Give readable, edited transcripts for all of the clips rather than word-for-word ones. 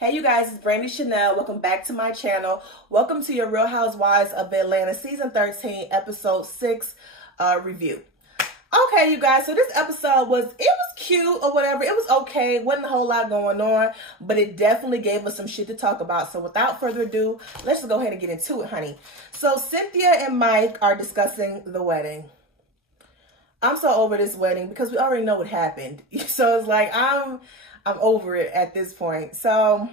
Hey you guys, it's Brandy Chanel. Welcome back to my channel. Welcome to your Real Housewives of Atlanta season 13 episode 6 review. Okay, you guys, so this episode was cute or whatever. It was okay. Wasn't a whole lot going on, but it definitely gave us some shit to talk about. So without further ado, let's just go ahead and get into it, honey. So Cynthia and Mike are discussing the wedding. I'm so over this wedding because we already know what happened. So it's like I'm over it at this point. So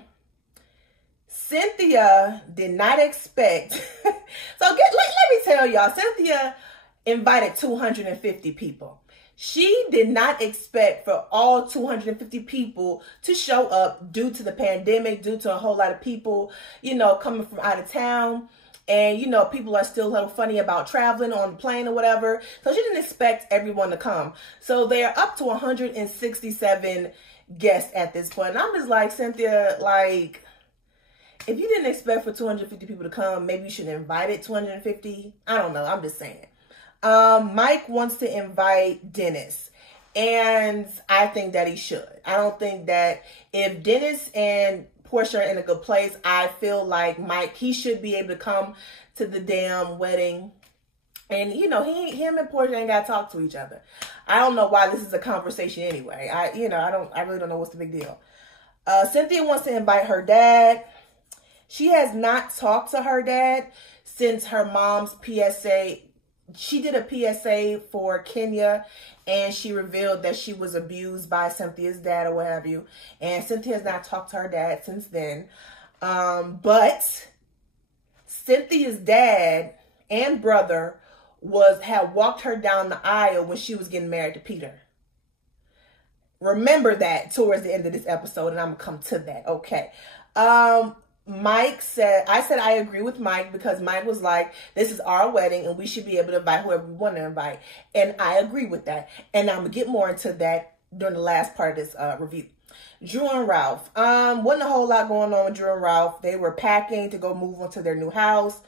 Cynthia did not expect. Let me tell y'all, Cynthia invited 250 people. She did not expect for all 250 people to show up due to the pandemic, due to a whole lot of people, coming from out of town. And, people are still a little funny about traveling on the plane or whatever. So she didn't expect everyone to come. So they're up to 167 guests at this point. And I'm just like, Cynthia, like, if you didn't expect for 250 people to come, maybe you should have invited 250. I don't know. I'm just saying. Mike wants to invite Dennis. And I think that he should. I don't think that if Dennis and Portia are in a good place, I feel like Mike, he should be able to come to the damn wedding. And, him and Portia ain't got to talk to each other. I don't know why this is a conversation anyway. I really don't know what's the big deal. Cynthia wants to invite her dad. She has not talked to her dad since her mom's PSA. She did a PSA for Kenya, and she revealed that she was abused by Cynthia's dad or what have you. And Cynthia has not talked to her dad since then. But Cynthia's dad and brother had walked her down the aisle when she was getting married to Peter. Remember that towards the end of this episode, and I'm going to come to that. Okay. Mike said, I agree with Mike because Mike was like, this is our wedding and we should be able to invite whoever we want to invite. And I agree with that. And I'm going to get more into that during the last part of this review. Drew and Ralph. Wasn't a whole lot going on with Drew and Ralph. They were packing to go move on to their new house.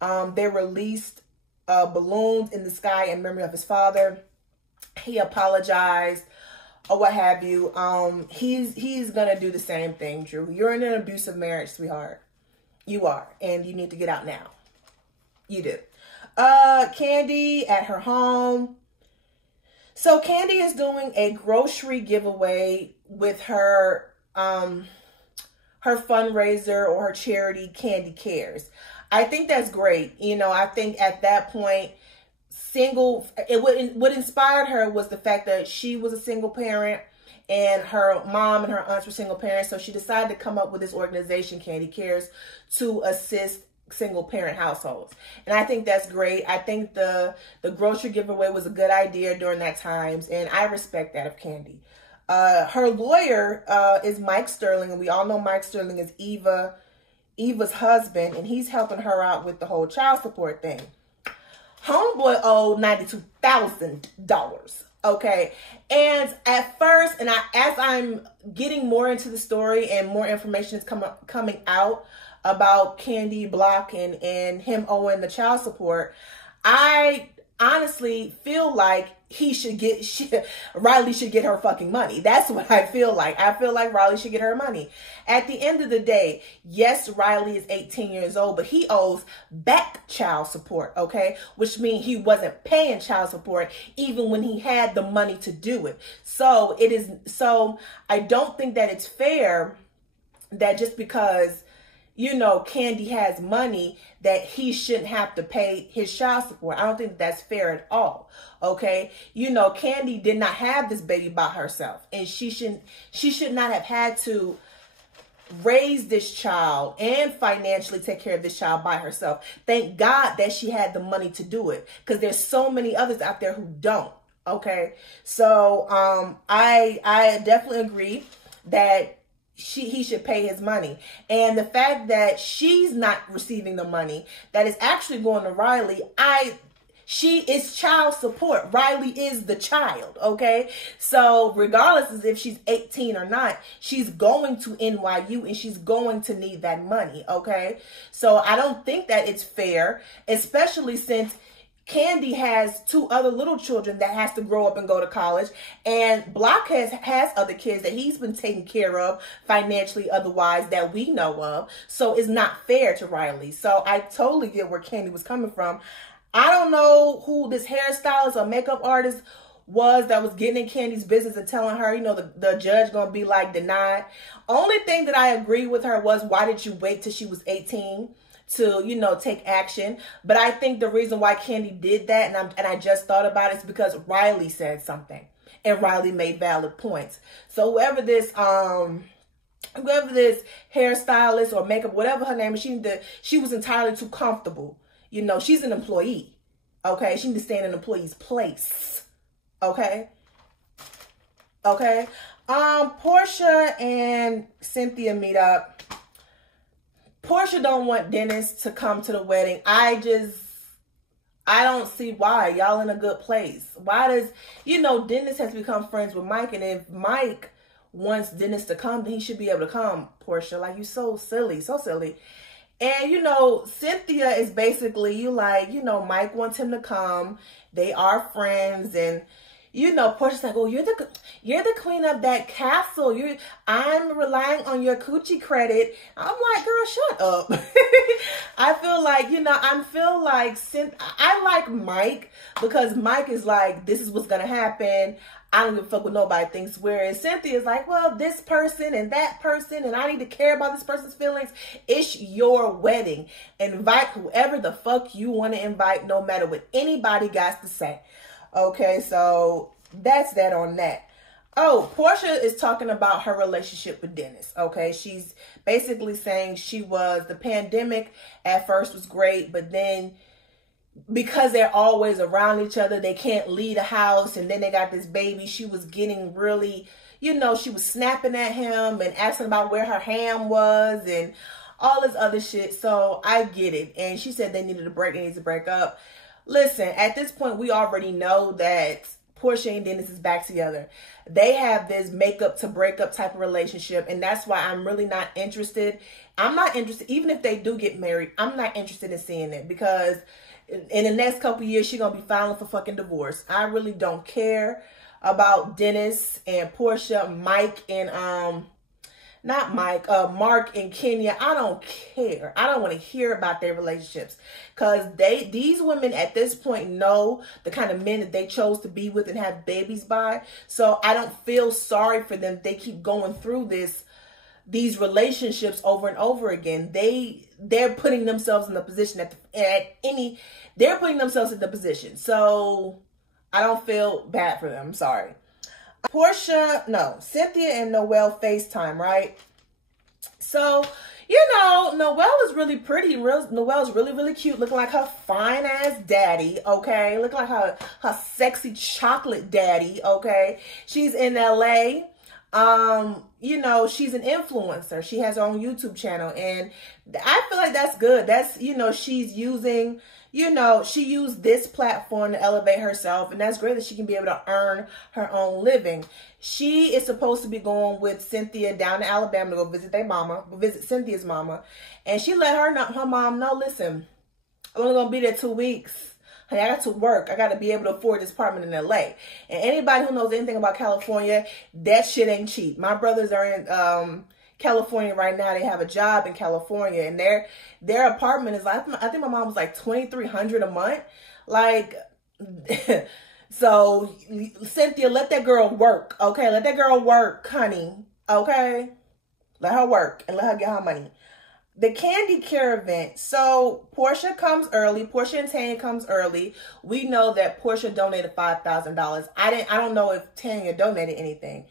They released balloons in the sky in memory of his father. He apologized or what have you. He's gonna do the same thing, Drew. You're in an abusive marriage, sweetheart. You are, and you need to get out now. You do. Candy at her home. So Candy is doing a grocery giveaway with her her fundraiser or her charity, Candy Cares. I think that's great. I think at that point, what inspired her was the fact that she was a single parent and her mom and her aunts were single parents. So she decided to come up with this organization, Candy Cares, to assist single parent households. And I think that's great. I think the grocery giveaway was a good idea during that times. And I respect that of Candy. Her lawyer is Mike Sterling. And we all know Mike Sterling is Eva's husband. And he's helping her out with the whole child support thing. Homeboy owed $92,000, okay? And at first, as I'm getting more into the story and more information is coming out about Candy Block and him owing the child support, I honestly feel like Riley should get her fucking money. That's what I feel like. I feel like Riley should get her money. At the end of the day, yes, Riley is 18 years old, but he owes back child support, okay? Which means he wasn't paying child support even when he had the money to do it. So I don't think that it's fair that just because Candy has money that he shouldn't have to pay his child support. I don't think that's fair at all. Okay. Candy did not have this baby by herself, and she should not have had to raise this child and financially take care of this child by herself. Thank God that she had the money to do it, because there's so many others out there who don't. Okay. So, I definitely agree that he should pay his money. And the fact that she's not receiving the money that is actually going to Riley, she is child support. Riley is the child, okay? So regardless of if she's 18 or not, she's going to NYU and she's going to need that money, okay? So I don't think that it's fair, especially since Candy has 2 other little children that has to grow up and go to college. And Block has other kids that he's been taking care of financially, otherwise, that we know of. So it's not fair to Riley. So I totally get where Candy was coming from. I don't know who this hairstylist or makeup artist was that was getting in Candy's business and telling her, you know, the judge gonna be like denied. Only thing that I agree with her was, why did you wait till she was 18 to, you know, take action? But I think the reason why Candy did that, and I just thought about it, is because Riley said something and Riley made valid points. So whoever this hairstylist or makeup, whatever her name is, she was entirely too comfortable. You know, she's an employee. Okay, she needs to stay in an employee's place. Okay. Okay. Portia and Cynthia meet up. Portia don't want Dennis to come to the wedding. I don't see why. Y'all in a good place. Why does, you know, Dennis has become friends with Mike, and if Mike wants Dennis to come, then he should be able to come, Portia. Like, you so silly, so silly. And, you know, Cynthia is basically, you like, you know, Mike wants him to come. They are friends, and, you know, Portia's like, oh, you're the queen of that castle. I'm relying on your coochie credit. I'm like, girl, shut up. I feel like, you know, I like Mike, because Mike is like, this is what's going to happen. I don't give a fuck what nobody thinks. Whereas Cynthia's like, well, this person and that person, and I need to care about this person's feelings. It's your wedding. Invite whoever the fuck you want to invite, no matter what anybody got to say. Okay, so that's that on that. Oh, Portia is talking about her relationship with Dennis. Okay, she's basically saying the pandemic at first was great, but then because they're always around each other, they can't leave the house, and then they got this baby. She was getting really, you know, she was snapping at him and asking about where her ham was and all this other shit. So I get it. And she said they needed a break, they needed to break up. Listen, at this point, we already know that Portia and Dennis is back together. They have this makeup to break up type of relationship, and that's why I'm really not interested. I'm not interested, even if they do get married, I'm not interested in seeing it, because in the next couple of years, she's going to be filing for fucking divorce. I really don't care about Dennis and Portia, Mike and, Mark and Kenya. I don't care. I don't want to hear about their relationships, because these women at this point know the kind of men that they chose to be with and have babies by. So I don't feel sorry for them. They keep going through these relationships over and over again. They're putting themselves in the position they're putting themselves in the position. So I don't feel bad for them. I'm sorry. Cynthia and Noelle FaceTime, right? So, you know, Noelle is really pretty. Noelle's really, really cute, looking like her fine ass daddy, okay? Looking like her sexy chocolate daddy, okay? She's in LA. You know, she's an influencer. She has her own YouTube channel, and I feel like that's good. That's, you know, she's using, you know, she used this platform to elevate herself, and that's great that she can be able to earn her own living. She is supposed to be going with Cynthia down to Alabama to go visit Cynthia's mama, and she let her mom know, listen, I'm only gonna be there 2 weeks. Honey, I got to work. I got to be able to afford this apartment in LA. And anybody who knows anything about California, that shit ain't cheap. My brothers are in California right now. They have a job in California, and their apartment is like, I think my mom was like $2,300 a month. Like, so Cynthia, let that girl work, okay? Let that girl work, honey, okay? Let her work and let her get her money. The Candy Caravan. So Portia comes early. Portia and Tanya comes early. We know that Portia donated $5,000. I don't know if Tanya donated anything.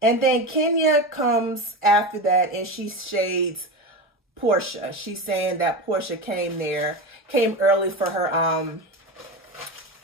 And then Kenya comes after that, and she shades Portia. She's saying that Portia came early for her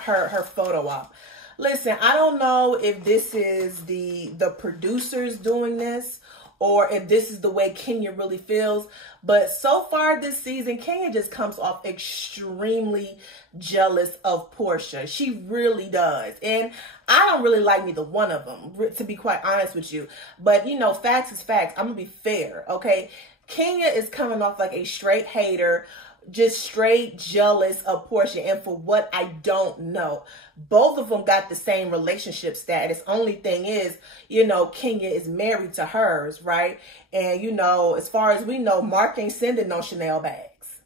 her photo op. Listen, I don't know if this is the producers doing this, or if this is the way Kenya really feels. But so far this season, Kenya just comes off extremely jealous of Portia. She really does. And I don't really like neither one of them, to be quite honest with you. But, you know, facts is facts. I'm going to be fair, okay? Kenya is coming off like a straight hater. just straight jealous of Portia. And for what, I don't know. Both of them got the same relationship status. Only thing is, you know, Kenya is married to hers, right? And, you know, as far as we know, Mark ain't sending no Chanel bags.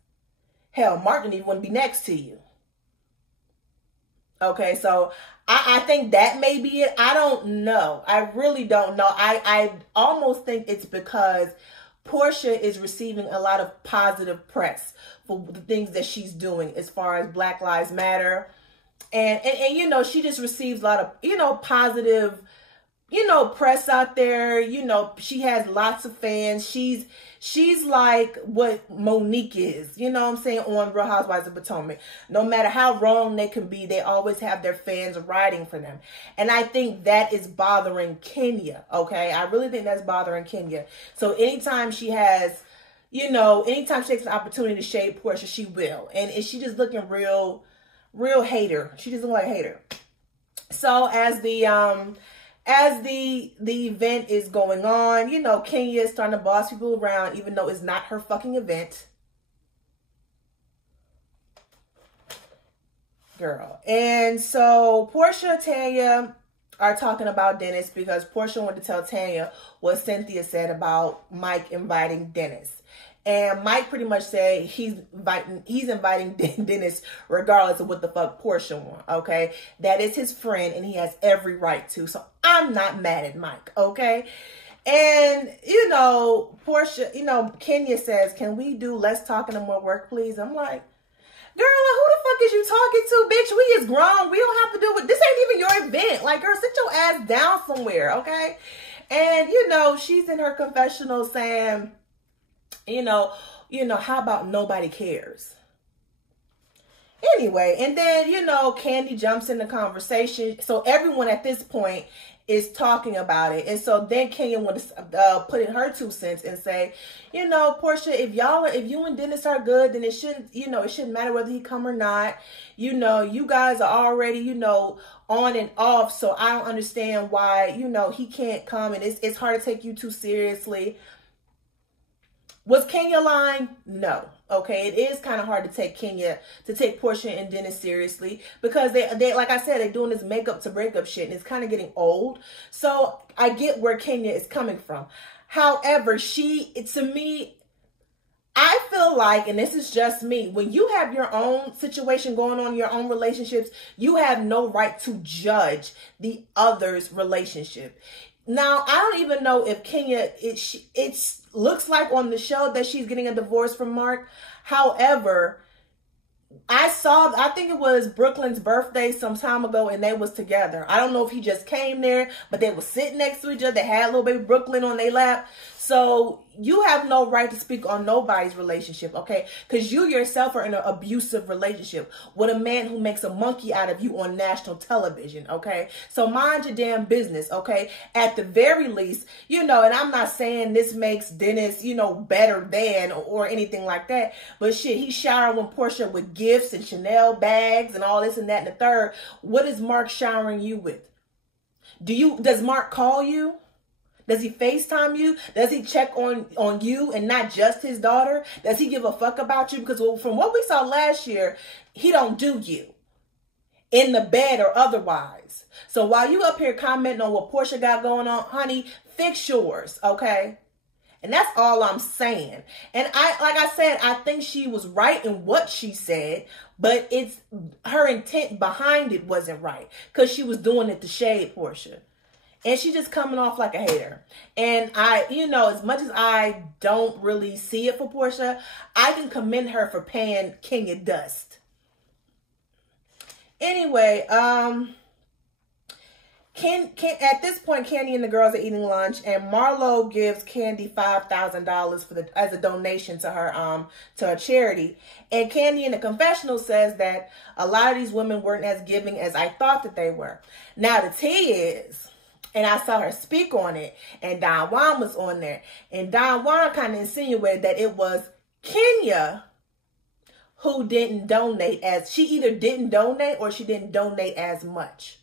Hell, Mark didn't even want to be next to you. Okay, so I think that may be it. I don't know. I really don't know. I almost think it's because Portia is receiving a lot of positive press for the things that she's doing as far as Black Lives Matter. And you know, she just receives a lot of, you know, positive, you know, press out there. You know, she has lots of fans. She's like what Monique is, you know what I'm saying, on Real Housewives of Potomac. No matter how wrong they can be, they always have their fans riding for them. And I think that is bothering Kenya, okay? I really think that's bothering Kenya. So anytime she has, you know, anytime she takes an opportunity to shade Portia, she will. And she just looking real hater. She just looking like a hater. So as the event is going on, you know, Kenya is starting to boss people around, even though it's not her fucking event. Girl. And so Portia and Tanya are talking about Dennis because Portia wanted to tell Tanya what Cynthia said about Mike inviting Dennis. And Mike pretty much said he's inviting Dennis regardless of what the fuck Portia wants, okay? That is his friend and he has every right to. So I'm not mad at Mike, okay? And, you know, Portia, you know, Kenya says, can we do less talking and more work, please? I'm like, girl, who the fuck is you talking to, bitch? We is grown. We don't have to do it. This ain't even your event. Like, girl, sit your ass down somewhere, okay? And, you know, she's in her confessional saying, you know, how about nobody cares? Anyway, and then, you know, Kandi jumps in the conversation. So everyone at this point is talking about it. And so then Kenya wants to put in her 2 cents and say, you know, Portia, if you and Dennis are good, then it shouldn't matter whether he come or not. You know, you guys are already, you know, on and off. So I don't understand why, you know, he can't come, and it's hard to take you too seriously. Was Kenya lying? No. Okay, it is kind of hard to take Portia and Dennis seriously because they like I said, they're doing this makeup to breakup shit, and it's kind of getting old. So I get where Kenya is coming from. However, to me, I feel like, and this is just me, when you have your own situation going on, your own relationships, you have no right to judge the other's relationship. Now, I don't even know if Kenya, it looks like on the show that she's getting a divorce from Mark. However, I think it was Brooklyn's birthday some time ago, and they was together. I don't know if he just came there, but they were sitting next to each other. They had little baby Brooklyn on their lap. So you have no right to speak on nobody's relationship, okay? Because you yourself are in an abusive relationship with a man who makes a monkey out of you on national television, okay? So mind your damn business, okay? At the very least, you know, and I'm not saying this makes Dennis, you know, better than or anything like that, but shit, he's showering Portia with gifts and Chanel bags and all this and that and the third. What is Mark showering you with? Does Mark call you? Does he FaceTime you? Does he check on you and not just his daughter? Does he give a fuck about you? Because from what we saw last year, he don't do you in the bed or otherwise. So while you up here commenting on what Portia got going on, honey, fix yours, okay? And that's all I'm saying. And like I said, I think she was right in what she said, but it's her intent behind it wasn't right because she was doing it to shade Portia. And she just coming off like a hater. And you know, as much as I don't really see it for Portia, I can commend her for paying Kenya dust. Anyway, at this point, Kandi and the girls are eating lunch, and Marlo gives Kandi $5,000 as a donation to her charity. And Kandi in the confessional says that a lot of these women weren't as giving as I thought that they were. Now the tea is, and I saw her speak on it, and Don Juan was on there. And Don Juan kind of insinuated that it was Kenya who didn't donate, as she either didn't donate or she didn't donate as much.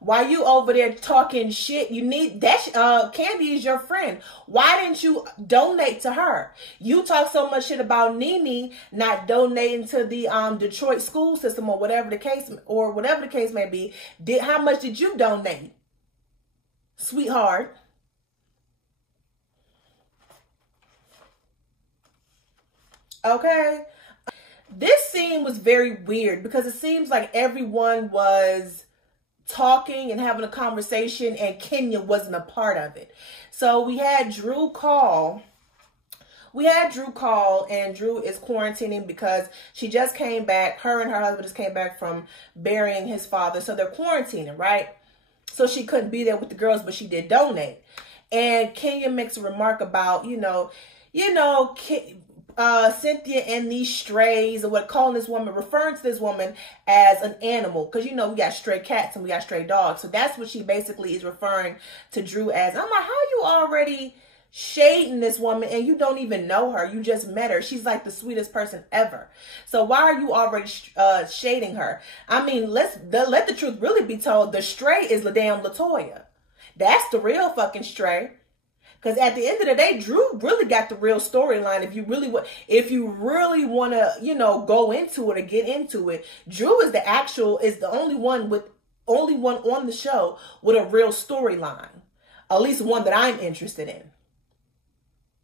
Why you over there talking shit? You need that. Candy is your friend. Why didn't you donate to her? You talk so much shit about Nene not donating to the Detroit school system or whatever the case may be. How much did you donate, sweetheart? Okay. This scene was very weird because it seems like everyone was talking and having a conversation and Kenya wasn't a part of it. So we had Drew call. And Drew is quarantining because she just came back. Her and her husband just came back from burying his father. So they're quarantining, right? So she couldn't be there with the girls, but she did donate. And Kenya makes a remark about, Cynthia and these strays, or referring to this woman as an animal, because we got stray cats and we got stray dogs. So that's what she basically is referring to Drew as. I'm like, how you already shading this woman and you don't even know her? You just met her. She's like the sweetest person ever. So why are you already shading her? I mean, let the truth really be told. The stray is LaDame Latoya. That's the real fucking stray. Because at the end of the day, Drew really got the real storyline. If you really want to, go into it or get into it, Drew is the only one on the show with a real storyline. At least one that I'm interested in.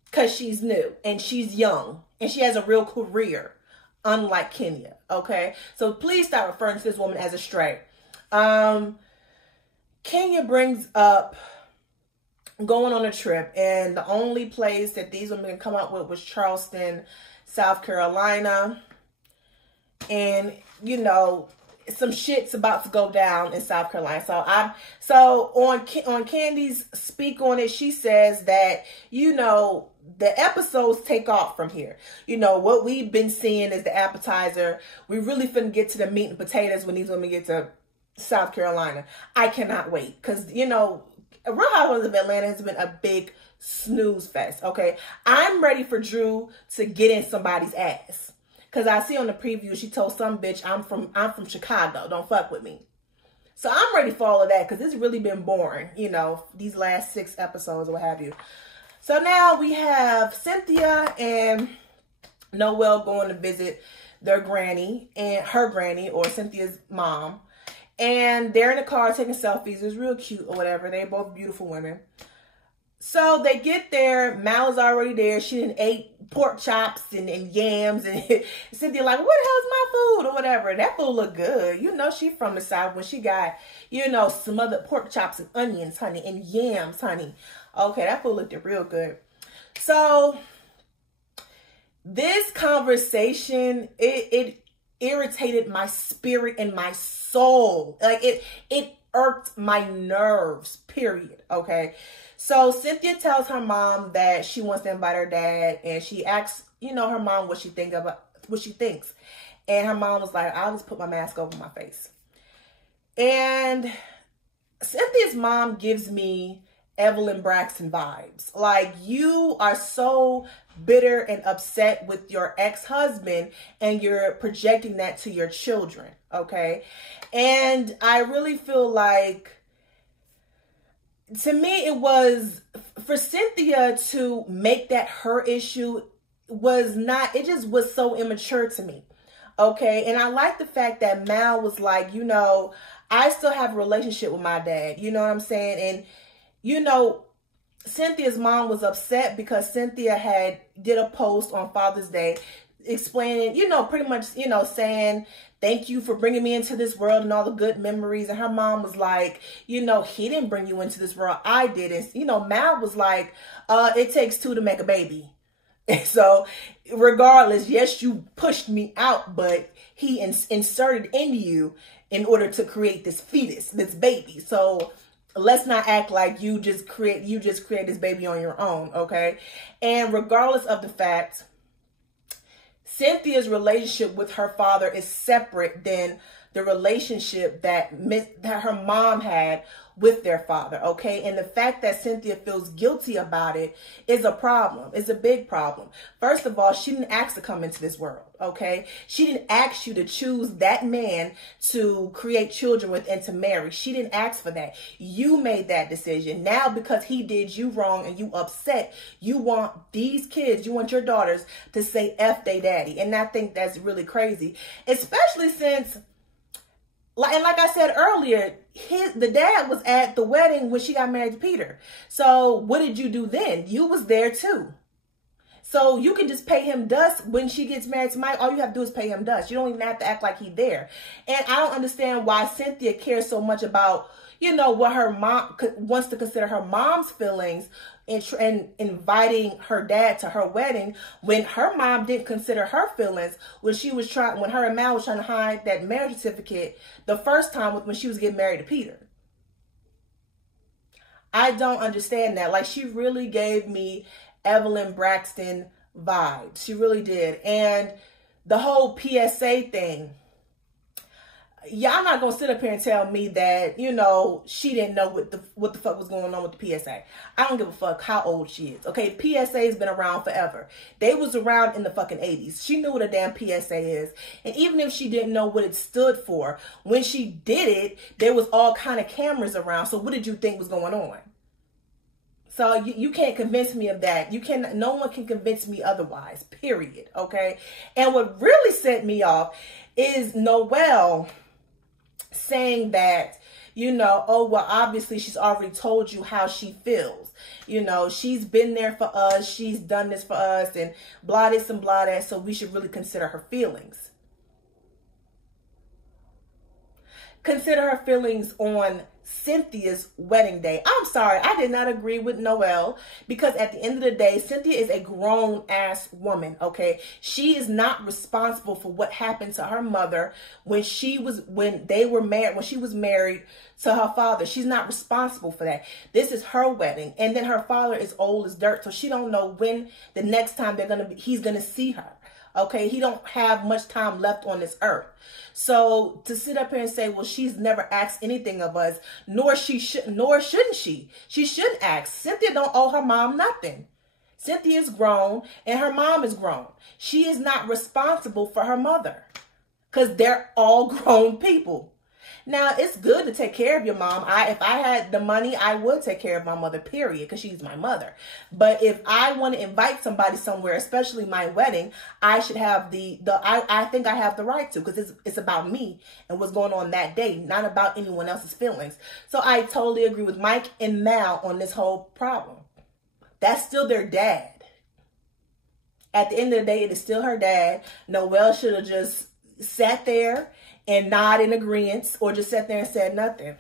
Because she's new and she's young and she has a real career, unlike Kenya. Okay, so please stop referring to this woman as a stray. Kenya brings up going on a trip, and the only place that these women can come up with was Charleston, South Carolina. And some shit's about to go down in South Carolina. So on Candy's speak on it, she says that the episodes take off from here. What we've been seeing is the appetizer. We really finna get to the meat and potatoes when these women get to South Carolina. I cannot wait because Real Housewives of Atlanta has been a big snooze fest, okay? I'm ready for Drew to get in somebody's ass. Because I see on the preview, she told some bitch, I'm from Chicago. Don't fuck with me. So I'm ready for all of that because it's really been boring, these last 6 episodes or what have you. So now we have Cynthia and Noelle going to visit their granny, and her granny, or Cynthia's mom. And they're in the car taking selfies. It was real cute or whatever. They're both beautiful women. So they get there. Mal is already there. She done ate pork chops and yams. And Cynthia like, what the hell's my food or whatever. That food look good. She from the South when she got, some other pork chops and onions, honey, and yams, honey. Okay, that food looked real good. So this conversation, it irritated my spirit and my soul. Like it irked my nerves, period. Okay. So Cynthia tells her mom that she wants to invite her dad, and she asks, her mom what she thinks. And her mom was like, I'll just put my mask over my face. And Cynthia's mom gives me Evelyn Braxton vibes. Like, you are so bitter and upset with your ex-husband and you're projecting that to your children, okay? And I really feel like, to me, it was, for Cynthia to make that her issue it just was so immature to me, okay? And I like the fact that Mal was like, I still have a relationship with my dad, you know what I'm saying? And, Cynthia's mom was upset because Cynthia did a post on Father's Day explaining, pretty much, saying, thank you for bringing me into this world and all the good memories. And her mom was like, he didn't bring you into this world. I did. And, Mal was like, it takes 2 to make a baby. And so regardless, yes, you pushed me out, but he inserted into you in order to create this fetus, this baby. So let's not act like you just create this baby on your own, okay? And regardless of the fact, Cynthia's relationship with her father is separate than the relationship that her mom had with their father, okay? And the fact that Cynthia feels guilty about it is a problem. It's a big problem. First of all, she didn't ask to come into this world, okay? She didn't ask you to choose that man to create children with and to marry. She didn't ask for that. You made that decision. Now, because he did you wrong and you upset, you want these kids, you want your daughters to say F they daddy. And I think that's really crazy, especially since, like I said earlier, the dad was at the wedding when she got married to Peter. So what did you do then? You was there too. So you can just pay him dust when she gets married to Mike. All you have to do is pay him dust. You don't even have to act like he's there. And I don't understand why Cynthia cares so much about, you know, what her mom wants to consider her mom's feelings and inviting her dad to her wedding when her mom didn't consider her feelings when her and Mal was trying to hide that marriage certificate the first time when she was getting married to Peter. I don't understand that. Like, she really gave me Evelyn Braxton vibes. She really did. And the whole PSA thing, y'all not gonna sit up here and tell me that, you know, she didn't know what the fuck was going on with the PSA. I don't give a fuck how old she is. Okay, PSA has been around forever. They was around in the fucking 80s. She knew what a damn PSA is. And even if she didn't know what it stood for, when she did it, there was all kind of cameras around. So what did you think was going on? So you can't convince me of that. No one can convince me otherwise, period, okay? And what really set me off is Noelle saying that, you know, oh, well, obviously she's already told you how she feels. You know, she's been there for us. She's done this for us and blah this and blah that. So we should really consider her feelings. Consider her feelings on Cynthia's wedding day. I'm sorry, I did not agree with Noelle, because at the end of the day, Cynthia is a grown ass woman, okay? She is not responsible for what happened to her mother when she was married to her father. She's not responsible for that. This is her wedding, and then her father is old as dirt, so she don't know when the next time he's gonna see her. Okay, he don't have much time left on this earth. So to sit up here and say, well, she's never asked anything of us, nor shouldn't she. She shouldn't ask. Cynthia don't owe her mom nothing. Cynthia is grown and her mom is grown. She is not responsible for her mother because they're all grown people. Now, it's good to take care of your mom. If I had the money, I would take care of my mother, period, because she's my mother. But if I want to invite somebody somewhere, especially my wedding, I should have I think I have the right to, because it's about me and what's going on that day, not about anyone else's feelings. So I totally agree with Mike and Mal on this whole problem. That's still their dad. At the end of the day, it is still her dad. Noelle should have just sat there and nod in agreement, or just sat there and said nothing.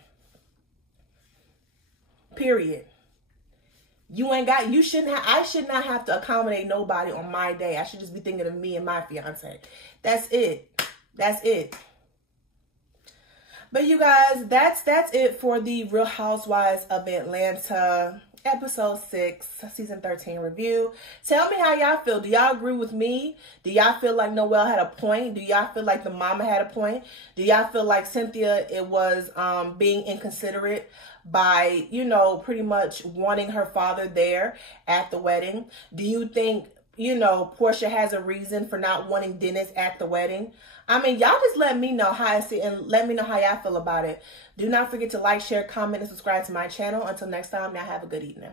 Period. I should not have to accommodate nobody on my day. I should just be thinking of me and my fiance. That's it. That's it. But you guys, that's it for the Real Housewives of Atlanta episode 6, season 13 review. Tell me how y'all feel. Do y'all agree with me? Do y'all feel like Noelle had a point? Do y'all feel like the mama had a point? Do y'all feel like Cynthia was being inconsiderate by, you know, pretty much wanting her father there at the wedding? Do you think, you know, Portia has a reason for not wanting Dennis at the wedding? I mean, y'all just let me know how I see, and let me know how y'all feel about it. Do not forget to like, share, comment, and subscribe to my channel. Until next time, now have a good evening.